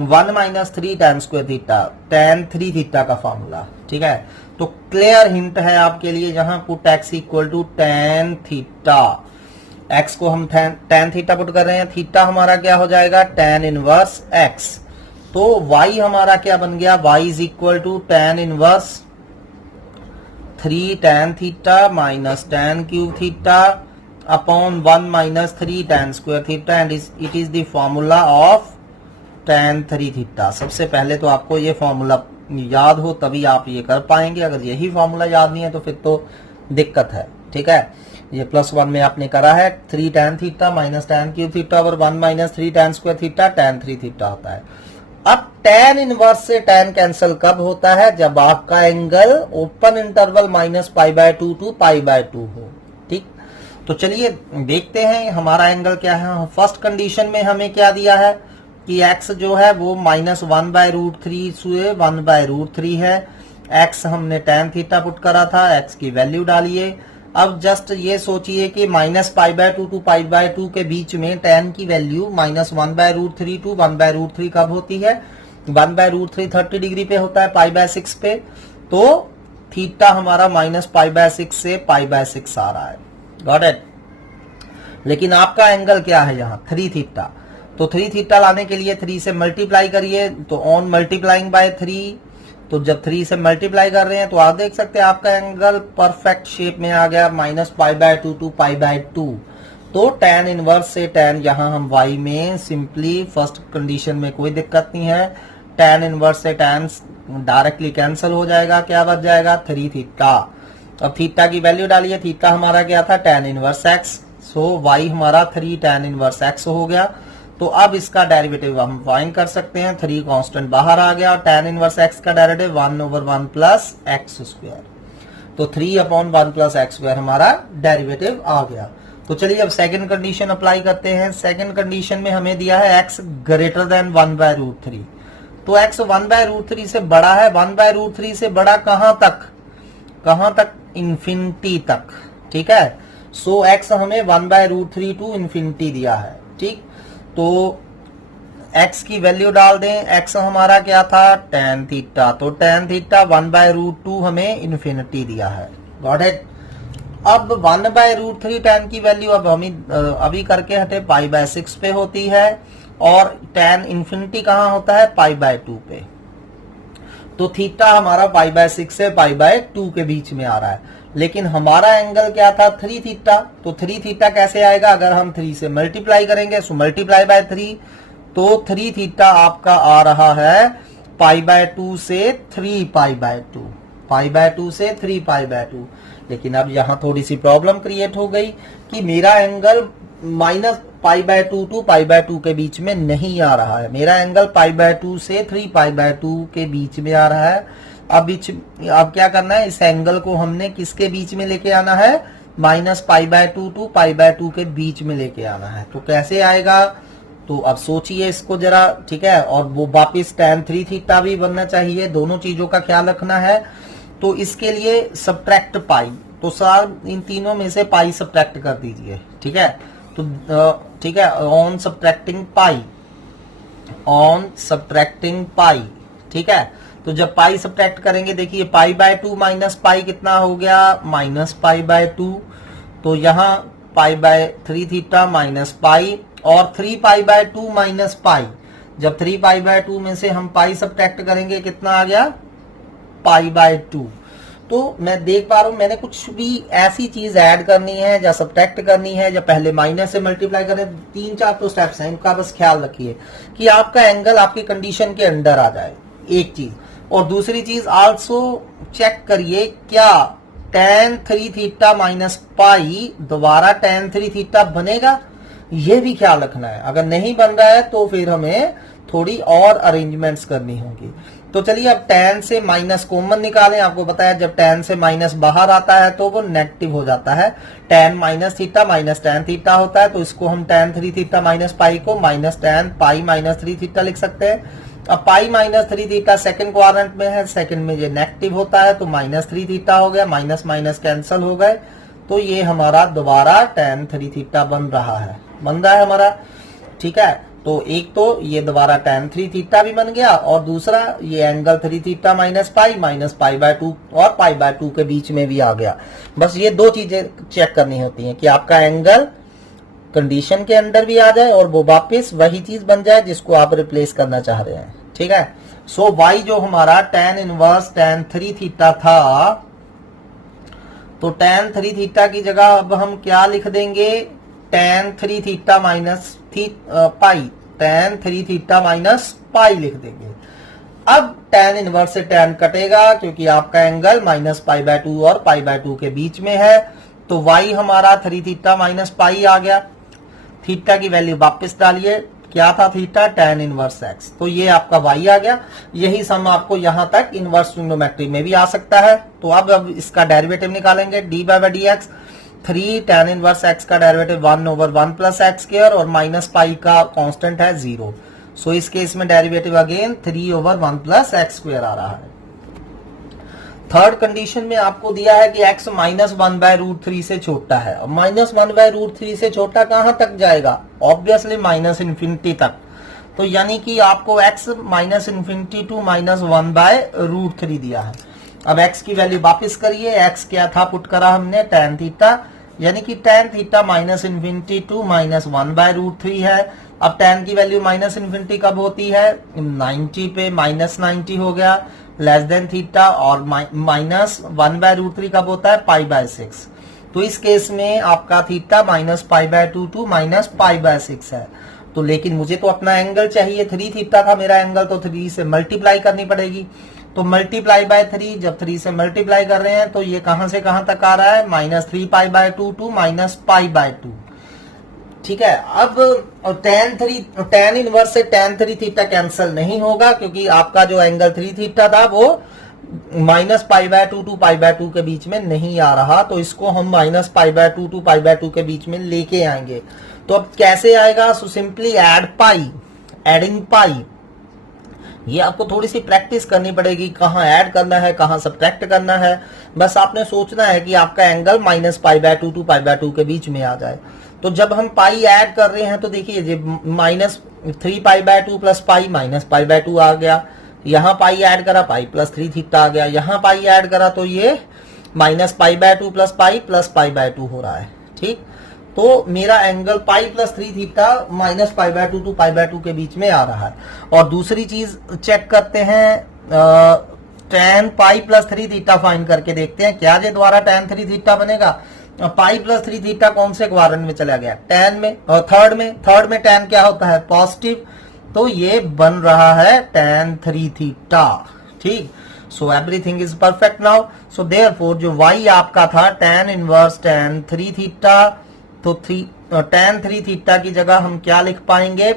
1 minus 3 tan square theta, tan 3 theta का फार्मूला। ठीक है, तो क्लियर हिंट है आपके लिए, जहां put x equal to tan theta, x को हम tan थीटा पुट कर रहे हैं, थीटा हमारा क्या हो जाएगा? tan inverse x। तो y हमारा क्या बन गया? y is equal to tan inverse 3 tan theta minus tan cube theta upon 1 minus 3 tan square theta, and it is the formula of tan 3 theta. सबसे पहले तो आपको ये फॉर्मूला याद हो तभी आप ये कर पाएंगे, अगर यही फॉर्मूला याद नहीं है तो फिर तो दिक्कत है। ठीक है, ये +1 में आपने करा है 3 tan theta minus tan cube theta over 1 minus 3 tan square theta tan 3 theta होता है। अब tan इनवर्स से tan कैंसिल कब होता है? जब आपका एंगल ओपन इंटरवल -π/2 टू π/2 हो। ठीक, तो चलिए देखते हैं हमारा एंगल क्या है। फर्स्ट कंडीशन में हमें क्या दिया है कि x जो है वो -1/√3 से 1/√3 है। x हमने tan थीटा पुट करा था, x की वैल्यू डालिए। अब जस्ट ये सोचिए कि -π/2 टू π/2 के बीच में tan की वैल्यू -1/√3 टू 1/√3 कब होती है? 1/√3 30 डिग्री पे होता है, π/6 पे, तो थीटा हमारा -π/6 से π/6 आ रहा है। Got it? लेकिन आपका एंगल क्या है यहाँ? 3 थीटा। तो 3 थीटा लाने के लिए 3 से मल्टीप्लाई करिए, तो ऑन मल्टीप्लाइंग बाय 3, तो जब 3 से मल्टीप्लाई कर रहे हैं तो आप देख सकते हैं आपका एंगल परफेक्ट शेप में आ गया, -π/2 टू π/2। तो tan इनवर्स से tan यहां हम y में सिंपली फर्स्ट कंडीशन में कोई दिक्कत नहीं है, tan इनवर्स से tan डायरेक्टली कैंसिल हो जाएगा, क्या बच जाएगा? 3 थीटा। अब थीटा की वैल्यू डालिए, थीटा हमारा क्या था? tan इनवर्स x, सो y हमारा 3 tan इनवर्स x हो गया। तो अब इसका डेरिवेटिव हम फाइंड कर सकते हैं, 3 कांस्टेंट बाहर आ गया और tan इनवर्स x का डेरिवेटिव 1/1 प्लस x स्क्वायर, तो 3/1 प्लस x स्क्वायर हमारा डेरिवेटिव आ गया। तो चलिए अब सेकंड कंडीशन अप्लाई करते हैं। सेकंड कंडीशन में हमें दिया है x ग्रेटर देन 1/√3, तो x 1/√3 से बड़ा है। 1/√3 से बड़ा कहां तक? इंफिनिटी तक। ठीक है, सो x हमें 1/√3 टू इंफिनिटी दिया है। ठीक, तो x की वैल्यू डाल दें, x हमारा क्या था? tan थीटा, तो tan थीटा 1/√2 हमें इंफिनिटी दिया है। Got it? अब 1/√3 tan की वैल्यू अब हम अभी करके हटे π/6 पे होती है और tan इंफिनिटी कहां होता है? π/2 पे। तो थीटा हमारा π/6 से π/2 के बीच में आ रहा है, लेकिन हमारा एंगल क्या था? 3 थीटा। तो 3 थीटा कैसे आएगा? अगर हम 3 से मल्टीप्लाई करेंगे, सो मल्टीप्लाई बाय 3, तो 3 थीटा आपका आ रहा है π/2 से 3π/2, π/2 से 3π/2। लेकिन अब यहां थोड़ी सी प्रॉब्लम क्रिएट हो गई कि मेरा एंगल -π/2 टू π/2 के बीच में नहीं आ रहा है, मेरा एंगल π/2 से 3π/2 के बीच में आ रहा है। अब क्या करना है? इस एंगल को हमने किसके बीच में लेके आना है? -π/2 टू π/2 के बीच में लेके आना है। तो कैसे आएगा? तो अब सोचिए इसको जरा। ठीक है, और वो वापिस tan 3 थीटा भी बनना चाहिए, दोनों चीजों का ख्याल रखना है। तो इसके लिए सब्ट्रैक्ट पाई, तो सर इन तीनों में से पाई सब्ट्रैक्ट कर दीजिए। ठीक है, तो ठीक है, ऑन सब्ट्रैक्टिंग पाई। ठीक है, तो जब पाई सब्ट्रैक्ट करेंगे, देखिए π/2 माइनस पाई कितना हो गया? -π/2। तो यहाँ π/3 थीटा माइनस पाई और 3π/2 माइनस पाई। जब 3π/2 में से हम पाई सब्ट्रैक्ट करेंगे, कितना आ गया? π/2। तो मैं देख पा रहा हूं मैंने कुछ भी ऐसी चीज ऐड करनी है या सब्ट्रैक्ट करनी है या पहले माइनस से मल्टीप्लाई करें, 3-4 तो स्टेप्स हैं, इनका बस ख्याल रखिए कि आपका एंगल आपकी कंडीशन के अंडर आ जाए, एक चीज। और दूसरी चीज आल्सो चेक करिए क्या tan 3 थीटा माइनस पाई दोबारा tan 3 थीटा बनेगा, ये भी ख्याल रखना है। अगर नहीं बन रहा है तो फिर हमें थोड़ी और अरेंजमेंट्स करनी होगी। तो चलिए अब tan से माइनस कॉमन निकालें। आपको पता है जब tan से माइनस बाहर आता है तो वो नेगेटिव हो जाता है, tan minus theta minus tan theta होता है। तो इसको हम tan 3 थीटा माइनस पाई को minus tan pi minus 3 theta लिख सकते हैं। अब pi minus 3 theta second quadrant में है, सेकंड में ये नेगेटिव होता है तो माइनस 3 थीटा हो गया, माइनस माइनस कैंसिल हो गए, तो ये हमारा दोबारा tan 3 थीटा बन रहा है हमारा। ठीक है, तो एक तो ये दोबारा tan 3 थीटा भी बन गया और दूसरा ये एंगल 3 थीटा माइनस π/2 और π/2 के बीच में भी आ गया। बस ये दो चीजें चेक करनी होती हैं कि आपका एंगल कंडीशन के अंदर भी आ जाए और वो वापस वही चीज बन जाए जिसको आप रिप्लेस करना चाह रहे हैं। ठीक है, सो y जो हमारा tan इनवर्स tan 3 थीटा था, तो tan 3 थीटा की जगह अब हम क्या लिख देंगे? tan 3 थीटा माइनस पाई, tan 3 थीटा माइनस पाई लिख देंगे। अब tan इनवर्स से tan कटेगा क्योंकि आपका एंगल -π/2 और π/2 के बीच में है, तो y हमारा 3 थीटा माइनस पाई आ गया। थीटा की वैल्यू वापस डालिए, क्या था थीटा, tan इनवर्स x, तो ये आपका y आ गया। यही सम आपको यहां तक इनवर्स ट्रिग्नोमेट्री में भी आ सकता है। तो अब इसका डेरिवेटिव निकालेंगे, dy/dx, 3 tan इनवर्स x का डेरिवेटिव 1/1 प्लस एक्स स्क्वायर और माइनस पाई का कांस्टेंट है 0। सो इस केस में derivative again 3/1 plus x square आ रहा है। थर्ड कंडीशन में आपको दिया है कि x -1/√3 से छोटा है। अब -1/√3 से छोटा कहां तक जाएगा, ऑब्वियसली -∞ तक। तो यानी कि आपको x -∞ टू -1/√3 दिया है। अब x की वैल्यू वापस करिए, x क्या था पुट करा हमने, tan थीटा, यानी कि tan थीटा -∞ टू -1/√3 है। अब tan की वैल्यू -∞ कब होती है, 90 पे, -90 हो गया, लेस देन थीटा, और -1/√3 कब होता है, π/6। तो इस केस में आपका थीटा -π/2 टू -π/6 है। तो लेकिन मुझे तो अपना एंगल चाहिए, 3 थीटा था मेरा एंगल, तो 3 से मल्टीप्लाई करनी पड़ेगी। तो मल्टीप्लाई बाय 3, जब 3 से मल्टीप्लाई कर रहे हैं तो ये कहां से कहां तक आ रहा है, -3π/2 टू -π/2। ठीक है। अब tan इनवर्स से tan 3 थीटा कैंसिल नहीं होगा क्योंकि आपका जो एंगल 3 थीटा था वो -π/2 टू π/2 के बीच में नहीं आ रहा, तो इसको हम -π/2 टू π/2 के बीच में लेके आएंगे। तो अब कैसे आएगा, सो सिंपली एड पाई, एडिंग पाई। ये आपको थोड़ी सी प्रैक्टिस करनी पड़ेगी, कहां ऐड करना है कहां सब्ट्रैक्ट करना है। बस आपने सोचना है कि आपका एंगल -π/2 टू π/2 के बीच में आ जाए। तो जब हम पाई ऐड कर रहे हैं तो देखिए -3π/2 प्लस पाई -π/2 आ गया, यहां पाई ऐड करा पाई प्लस 3 थीटा आ गया, यहां पाई ऐड करा तो ये -π/2 प्लस पाई प्लस π/2 हो रहा है। ठीक, तो मेरा angle pi plus 3 theta -π/2 to π/2 के बीच में आ रहा है। और दूसरी चीज चेक करते हैं, tan pi plus 3 theta find करके देखते हैं क्या ये द्वारा tan 3 थीटा बनेगा। पाई प्लस 3 थीटा कौन से क्वाड्रेंट में चला गया, tan में, और थर्ड में tan क्या होता है, पॉजिटिव, तो ये बन रहा है tan 3 थीटा। ठीक, so everything is perfect now. So therefore जो y आपका था tan इनवर्स tan 3 थीटा, तो tan 3 थीटा की जगह हम क्या लिख पाएंगे,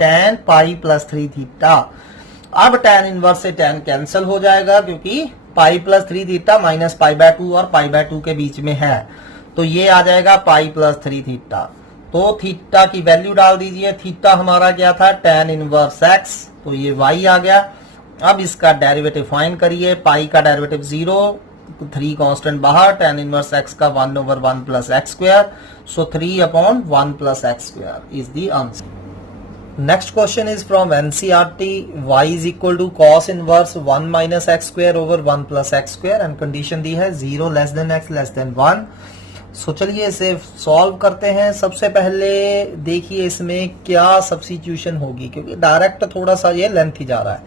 tan पाई प्लस 3 थीटा। अब tan इनवर्स से tan कैंसिल हो जाएगा क्योंकि पाई प्लस 3 थीटा -π/2 और π/2 के बीच में है, तो ये आ जाएगा पाई प्लस 3 थीटा। तो थीटा की वैल्यू डाल दीजिए, थीटा हमारा क्या था, tan इनवर्स x, तो ये y आ गया। अब इसका डेरिवेटिव फाइंड करिए, पाई का डेरिवेटिव 0, 3 कांस्टेंट बाहर, tan इनवर्स x का 1/1 plus x square, so 3/1 plus x square is the answer. Next question is from NCERT, y is equal to cos inverse 1 minus x square over 1 plus x square and condition दी है 0 less than x less than 1। सो चलिए इसे solve करते हैं। सबसे पहले देखिए इसमें क्या सब्स्टिट्यूशन होगी, क्योंकि डायरेक्ट थोड़ा सा ये लेंथ ही जा रहा है।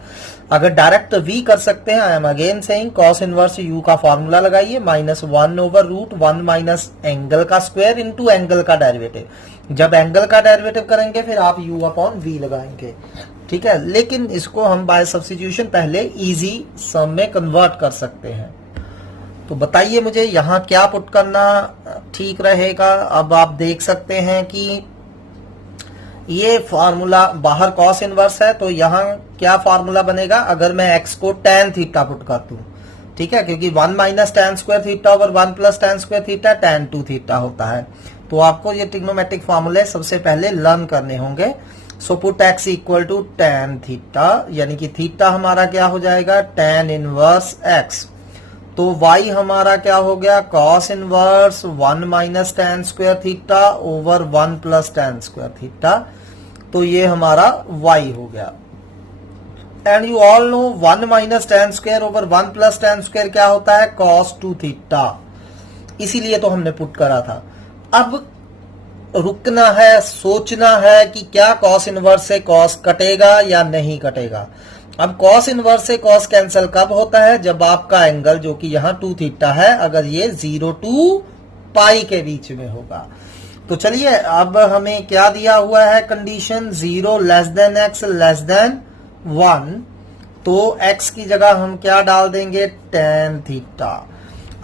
अगर डायरेक्ट v कर सकते हैं, I am again saying cos inverse u का फॉर्मूला लगाइए, -1/√1 माइनस एंगल का स्क्वायर इनटू एंगल का डेरिवेटिव। जब एंगल का डेरिवेटिव करेंगे फिर आप u/v लगाएंगे। ठीक है, लेकिन इसको हम बाय सब्स्टिट्यूशन पहले इजी सम में कन्वर्ट कर सकते हैं। तो बताइए मुझे यहाँ क्या पुट करना ठीक रहेगा। अब आप देख सकते हैं कि ये फॉर्मूला बाहर cos इनवर्स है, तो यहाँ क्या फॉर्मूला बनेगा अगर मैं x को tan थीटा पुट कर दूं। ठीक है, क्योंकि 1 minus tan square theta over 1 plus tan square theta tan 2 theta होता है। तो आपको ये ट्रिग्नोमेट्रिक फॉर्मूले सबसे पहले लर्न करने होंगे। So put x equal to tan theta, यानी कि थीटा हमारा क्या हो जाएगा, tan इनवर्स x। तो y हमारा क्या हो गया, cos inverse 1 minus tan square theta over 1 plus tan square theta, तो ये हमारा y हो गया। And you all know 1 minus tan square over 1 plus tan square क्या होता है, cos 2 थीटा, इसीलिए तो हमने पुट करा था। अब रुकना है, सोचना है कि क्या cos इनवर्स से cos कटेगा या नहीं कटेगा। अब cos इनवर्स से cos कैंसिल कब होता है, जब आपका एंगल जो कि यहाँ 2 थीटा है, अगर ये 0 टू पाई के बीच में होगा। तो चलिए अब हमें क्या दिया हुआ है condition, 0 less than x less than 1। तो x की जगह हम क्या डाल देंगे, tan थीटा।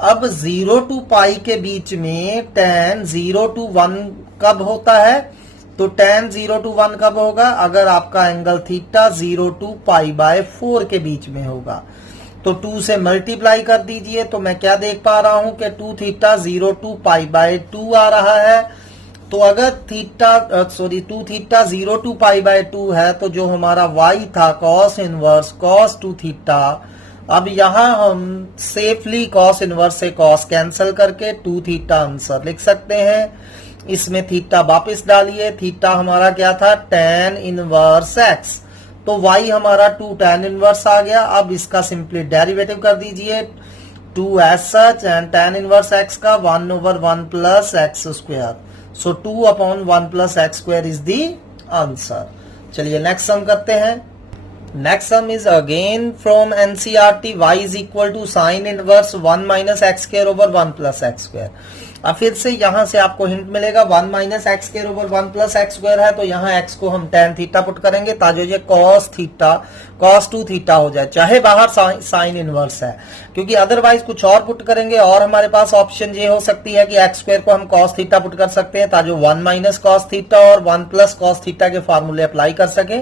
अब 0 टू पाई के बीच में tan 0 टू 1 कब होता है, तो tan 0 टू 1 कब होगा, अगर आपका angle theta 0 to pi by 4 के बीच में होगा। तो 2 से मल्टीप्लाई कर दीजिए, तो मैं क्या देख पा रहा हूं कि 2 थीटा 0 टू पाई बाय 2 आ रहा है। तो अगर 2 थीटा 0 टू पाई बाय 2 है, तो जो हमारा y था cos इनवर्स cos 2 थीटा, अब यहां हम सेफली cos इनवर्स से cos कैंसिल करके 2 थीटा आंसर लिख सकते हैं। इसमें थीटा वापस डालिए, थीटा हमारा क्या था, tan इनवर्स x, तो y हमारा 2 tan इनवर्स आ गया। अब इसका सिंपली डेरिवेटिव कर दीजिए 2 as such, and tan inverse x का 1/1 plus x square, so 2/1 plus x square is the answer. चलिए नेक्स्ट सम करते हैं। Next sum is again from NCERT, y is equal to sine inverse 1 minus x square over 1 plus x square. अब फिर से यहां से आपको hint मिलेगा, 1 minus x square over 1 plus x square है, तो यहाँ x को हम tan थीटा पुट करेंगे ताकि ये cos थीटा cos 2 थीटा हो जाए, चाहे बाहर साइन इनवर्स है, क्योंकि अदरवाइज कुछ और पुट करेंगे और हमारे पास ऑप्शन ये हो सकती है कि एक्स स्क्वायर को हम cos थीटा पुट कर सकते हैं ताकि 1 माइनस cos थीटा और 1 प्लस cos थीटा के फार्मूले अप्लाई कर सके,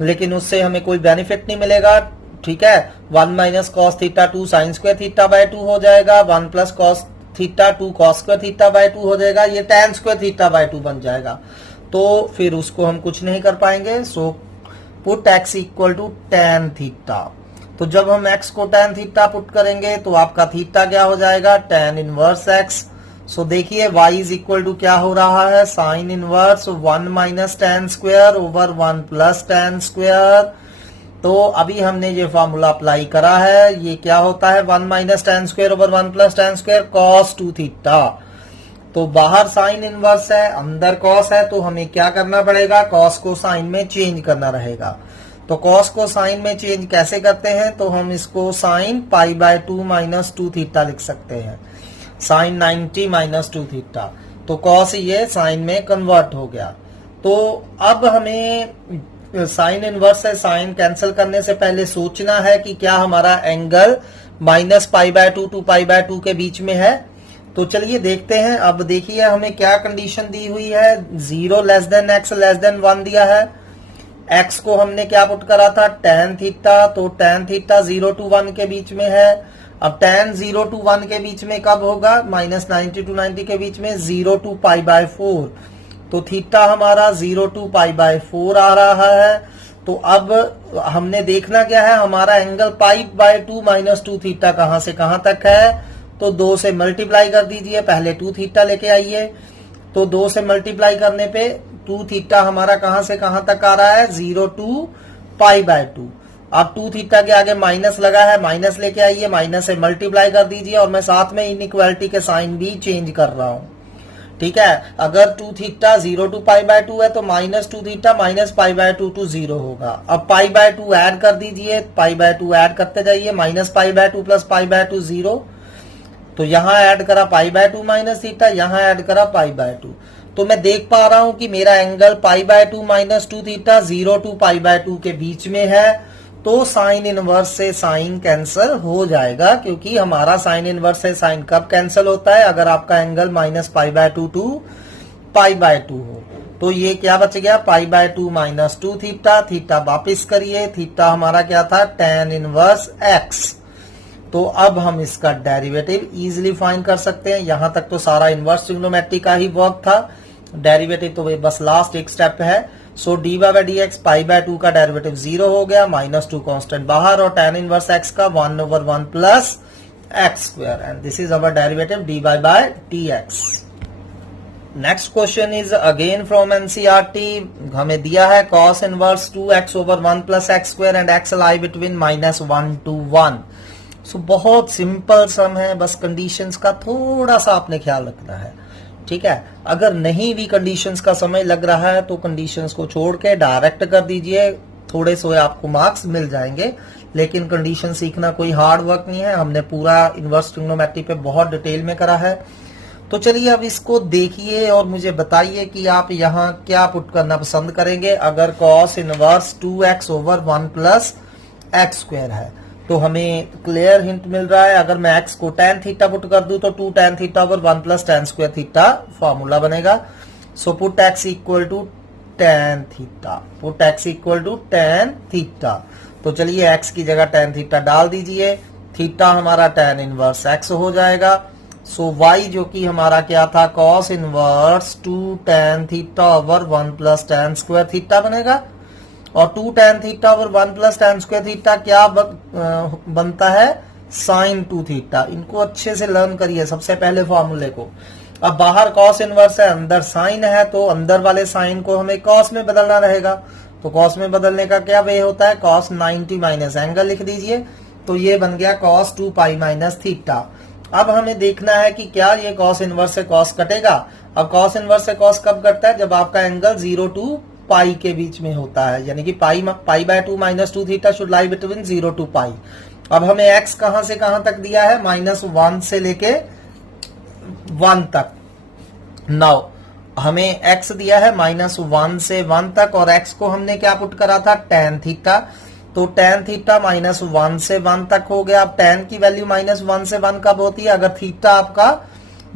लेकिन उससे हमें कोई बेनिफिट नहीं मिलेगा। ठीक है, 1 minus cos theta 2 sign square theta by 2 हो जाएगा, 1 plus cos theta 2 cos square theta by 2 हो जाएगा, ये tan स्क्वायर थीटा बाय 2 बन जाएगा, तो फिर उसको हम कुछ नहीं कर पाएंगे। So put x equal to tan theta, तो जब हम x को tan थीटा पुट करेंगे तो आपका थीटा क्या हो जाएगा, tan इनवर्स x। सो देखिए y इज इक्वल टू क्या हो रहा है, sign inverse 1 minus tan square over 1 plus tan square. तो अभी हमने ये फॉर्मूला अप्लाई करा है, ये क्या होता है, 1 minus tan square over 1 plus tan square cos 2 theta. तो बाहर साइन इनवर्स है, अंदर cos है, तो हमें क्या करना पड़ेगा, cos को साइन में चेंज करना रहेगा। तो cos को साइन में चेंज कैसे करते हैं, तो हम इसको sine pi by 2 minus 2 theta लिख सकते हैं, साइन 90 माइनस 2 थीटा। तो cos ये साइन में कन्वर्ट हो गया। तो अब हमें साइन इनवर्स से साइन कैंसिल करने से पहले सोचना है कि क्या हमारा angle minus pi by 2 to pi by 2 के बीच में है। तो चलिए देखते हैं। अब देखिए हमें क्या कंडीशन दी हुई है, 0 less than x less than 1 दिया है। एक्स को हमने क्या पुट करा था, tan थीटा, तो tan थीटा 0 टू 1 के बीच में है। अब tan 0 टू 1 के बीच में कब होगा, माइनस 90 टू 90 के बीच में 0 टू पाई बाय 4, तो थीटा हमारा 0 टू पाई बाय 4 आ रहा है। तो अब हमने देखना क्या है, हमारा angle pi by 2 minus 2 theta कहां से कहां तक है, तो 2 से मल्टीप्लाई कर दीजिए, पहले 2 थीटा लेके आइए। तो 2 से मल्टीप्लाई करने पे 2 थीटा हमारा कहां से कहां तक आ रहा है, 0 टू पाई बाय 2। अब 2 थीटा के आगे माइनस लगा है, माइनस लेके आइए, माइनस से मल्टीप्लाई कर दीजिए, और मैं साथ में इनइक्वालिटी के साइन भी चेंज कर रहा हूं। ठीक है, अगर 2 थीटा 0 टू पाई बाय 2 है तो minus 2 theta minus pi by 2 to 0 होगा। अब पाई बाय 2 ऐड कर दीजिए, पाई बाय 2 ऐड करते जाइए, minus pi by 2 plus pi by 2 0। तो यहां ऐड करा पाई बाय 2 माइनस थीटा, यहां ऐड करा पाई बाय 2। तो मैं देख पा रहा हूं कि मेरा angle pi by 2 minus 2 theta 0 to pi by 2 के बीच में है। तो साइन इनवर्स से साइन कैंसिल हो जाएगा, क्योंकि हमारा साइन इनवर्स से साइन कब कैंसिल होता है, अगर आपका angle minus pi by 2 to pi by 2 हो। तो ये क्या बच गया, pi by 2 minus 2 theta, theta वापिस करिए, थीटा हमारा क्या था, tan इनवर्स x। तो अब हम इसका डेरिवेटिव इजीली फाइंड कर सकते हैं। यहां तक तो सारा इनवर्स ट्रिग्नोमेट्री का ही वर्क था, डेरिवेटिव तो बस लास्ट एक स्टेप है। So d by d x pi by 2 का डेरिवेटिव 0 हो गया, माइनस 2 कांस्टेंट बाहर, और tan इनवर्स x का 1/1 plus x square, and this is our derivative d by d x. Next question is again from NCERT. हमें दिया है cos inverse 2x over 1 plus x square and x lie between minus 1 to 1। सो बहुत simple सम है, बस conditions का थोड़ा सा आपने ख्याल रखना है। ठीक है, अगर नहीं भी कंडीशंस का समय लग रहा है तो कंडीशंस को छोड़ के डायरेक्ट कर दीजिए, थोड़े से आपको मार्क्स मिल जाएंगे। लेकिन कंडीशन सीखना कोई हार्ड वर्क नहीं है, हमने पूरा इनवर्स ट्रिग्नोमेट्री पे बहुत डिटेल में करा है। तो चलिए अब इसको देखिए और मुझे बताइए कि आप यहाँ क्या पुट करना पसंद करेंगे। अगर cos inverse 2x over 1 plus x square है। तो हमें क्लियर हिंट मिल रहा है, अगर मैं एक्स को tan थीटा पुट कर दूं तो 2 tan theta over 1 plus tan square theta formula बनेगा। So put x equal to tan theta, put x equal to tan theta. तो चलिए एक्स की जगह tan थीटा डाल दीजिए, थीटा हमारा tan इनवर्स एक्स हो जाएगा। सो y जो कि हमारा क्या था, cos inverse 2 tan theta over 1 plus tan square theta बनेगा। और 2 tan theta over 1 plus tan square theta क्या बनता है, sin 2 थीटा। इनको अच्छे से लर्न करिए सबसे पहले फॉर्मूले को। अब बाहर cos इनवर्स है, अंदर sin है, तो अंदर वाले sin को हमें cos में बदलना रहेगा। तो cos में बदलने का क्या वे होता है, cos 90 माइनस एंगल लिख दीजिए। तो ये बन गया cos 2 पाई माइनस थीटा। अब हमें देखना है कि क्या ये cos इनवर्स से cos कटेगा। अब cos इनवर्स से cos कब कटता है, जब आपका एंगल 0 टू पाई के बीच में होता है, यानी कि pi by 2 minus 2 theta should lie between 0 to pi. अब हमें x कहां से कहां तक दिया है, -1 से लेके 1 तक। नाउ हमें x दिया है -1 से 1 तक, और x को हमने क्या पुट करा था, tan थीटा। तो tan थीटा -1 से 1 तक हो गया। अब tan की वैल्यू -1 से 1 कब होती है, अगर थीटा आपका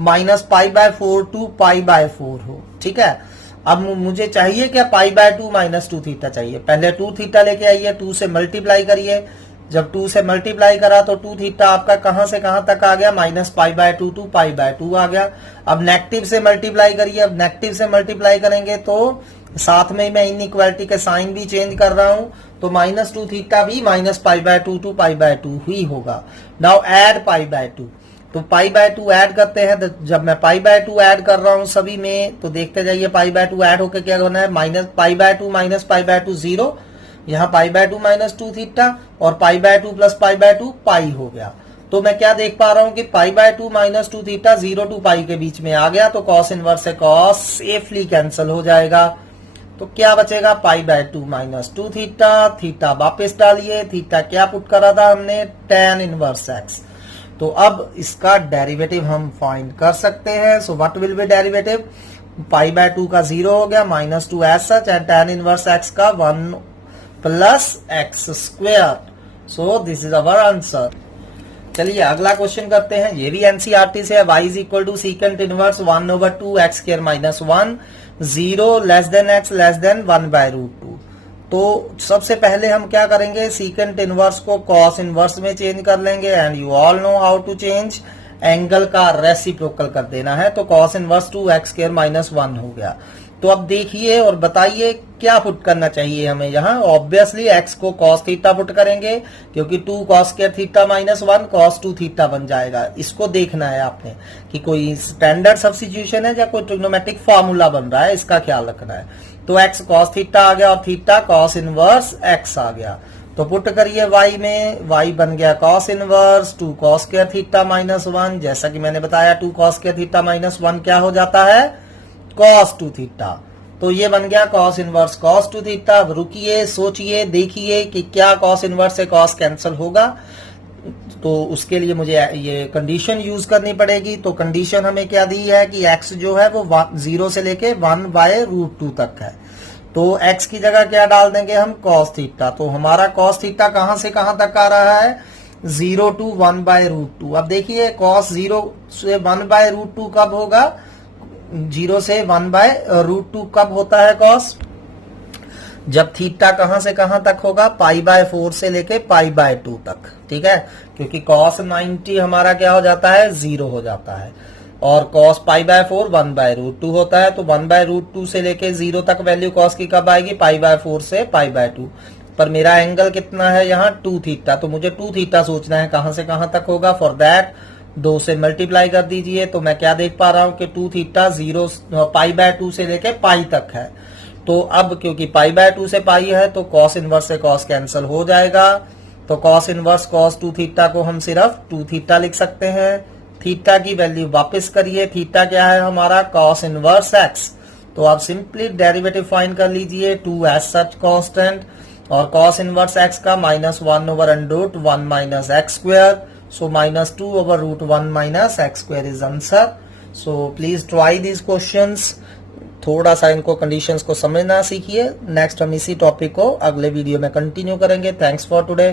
-π/4 टू π/4 हो। ठीक है, अब मुझे चाहिए क्या, π/2 -2 थीटा चाहिए। पहले 2 थीटा लेके आइए, 2 से मल्टीप्लाई करिए। जब 2 से मल्टीप्लाई करा तो 2 थीटा आपका कहां से कहां तक आ गया, -π/2 टू π/2 आ गया। अब नेगेटिव से मल्टीप्लाई करिए। अब नेगेटिव से मल्टीप्लाई करेंगे तो साथ में मैं इनइक्वालिटी के साइन भी चेंज कर रहा हूं, तो -2 थीटा भी -π/2 टू π/2 ही होगा। नाउ ऐड π/2, तो π/2 ऐड करते हैं। तो जब मैं π/2 ऐड कर रहा हूं सभी में, तो देखते जाइए π/2 ऐड होकर क्या होना है, -π/2 माइनस π/2 0, यहाँ π/2 -2 थीटा, और π/2 प्लस π/2 पाई हो गया। तो मैं क्या देख पा रहा हूं कि π/2 -2 थीटा 0 टू पाई के बीच में आ गया, तो cos इनवर्स से cos सेफली कैंसिल हो जाएगा। तो क्या बचेगा, π/2 -2 थीटा, थीटा वापस डालिए, थीटा क्या पुट करा था हमने, tan इनवर्स एक्स। तो अब इसका डेरिवेटिव हम फाइंड कर सकते हैं। So what will be derivative, π/2 का 0 हो गया, -2 as such, and tan inverse x का 1 plus x square. So this is our answer. चलिए अगला क्वेश्चन करते हैं, ये भी एनसीईआरटी से है। y is equal to secant inverse 1/2 x square minus 1, 0 less than x less than 1/√2। तो सबसे पहले हम क्या करेंगे, सीकेंट इनवर्स को cos इनवर्स में चेंज कर लेंगे, and you all know how to change, angle का रेसिप्रोकल कर देना है। तो cos inverse 2x square minus 1 हो गया। तो अब देखिए और बताइए क्या पुट करना चाहिए हमें यहाँ। ऑब्वियसली x को cos थीटा पुट करेंगे, क्योंकि 2 cos square theta minus 1 cos 2 theta बन जाएगा। इसको देखना है आपने कि कोई स्टैंडर्ड सब्स्टिट्यूशन है या कोई ट्रिग्नोमेट्रिक फॉर्मूला बन रहा है, इसका ख्याल रखना है। तो x cos थीटा आ गया और थीटा cos इनवर्स x आ गया। तो पुट करिए y में, y बन गया cos inverse 2 cos square theta minus 1। जैसा कि मैंने बताया 2 cos स्क्वायर थीटा माइनस 1 क्या हो जाता है, cos 2 थीटा। तो ये बन गया cos इनवर्स cos 2 थीटा। अब रुकिए, सोचिए, देखिए कि क्या cos इनवर्स से cos कैंसिल होगा। तो उसके लिए मुझे ये कंडीशन यूज करनी पड़ेगी। तो कंडीशन हमें क्या दी है कि x जो है वो 0 से लेके 1/√2 तक है। तो x की जगह क्या डाल देंगे हम, cos थीटा। तो हमारा cos थीटा कहां से कहां तक आ रहा है, 0 टू 1/√2। अब देखिए cos 0 से 1/√2 कब होगा, 0 से 1/√2 कब होता है cos, जब थीटा कहां से कहां तक होगा, π/4 से लेके π/2 तक। ठीक है, क्योंकि cos 90 हमारा क्या हो जाता है, 0 हो जाता है, और cos π/4 1/√2 होता है। तो 1/√2 से लेके 0 तक वैल्यू cos की कब आएगी, π/4 से π/2। पर मेरा एंगल कितना है यहाँ, 2 थीटा। तो मुझे 2 थीटा सोचना है कहां से कहां तक होगा। फॉर दैट 2 से मल्टीप्लाई कर दीजिए। तो मैं क्या देख पा रहा हूं कि 2 थीटा π/2 से लेके पाई तक है। तो अब क्योंकि π/2 से पाई है तो cos इनवर्स से cos कैंसिल हो जाएगा। तो cos इनवर्स cos 2 थीटा को हम सिर्फ 2 थीटा लिख सकते हैं। थीटा की वैल्यू वापस करिए, थीटा क्या है हमारा, cos इनवर्स x। तो आप सिंपली डेरिवेटिव फाइंड कर लीजिए, 2 एज सच कांस्टेंट, और cos इनवर्स x का -1/√1 minus x square. So -2/√1 minus x square is answer. So please try these questions. थोड़ा सा इनको कंडीशंस को समझना सीखिए। नेक्स्ट हम इसी टॉपिक को अगले वीडियो में कंटिन्यू करेंगे। Thanks for today.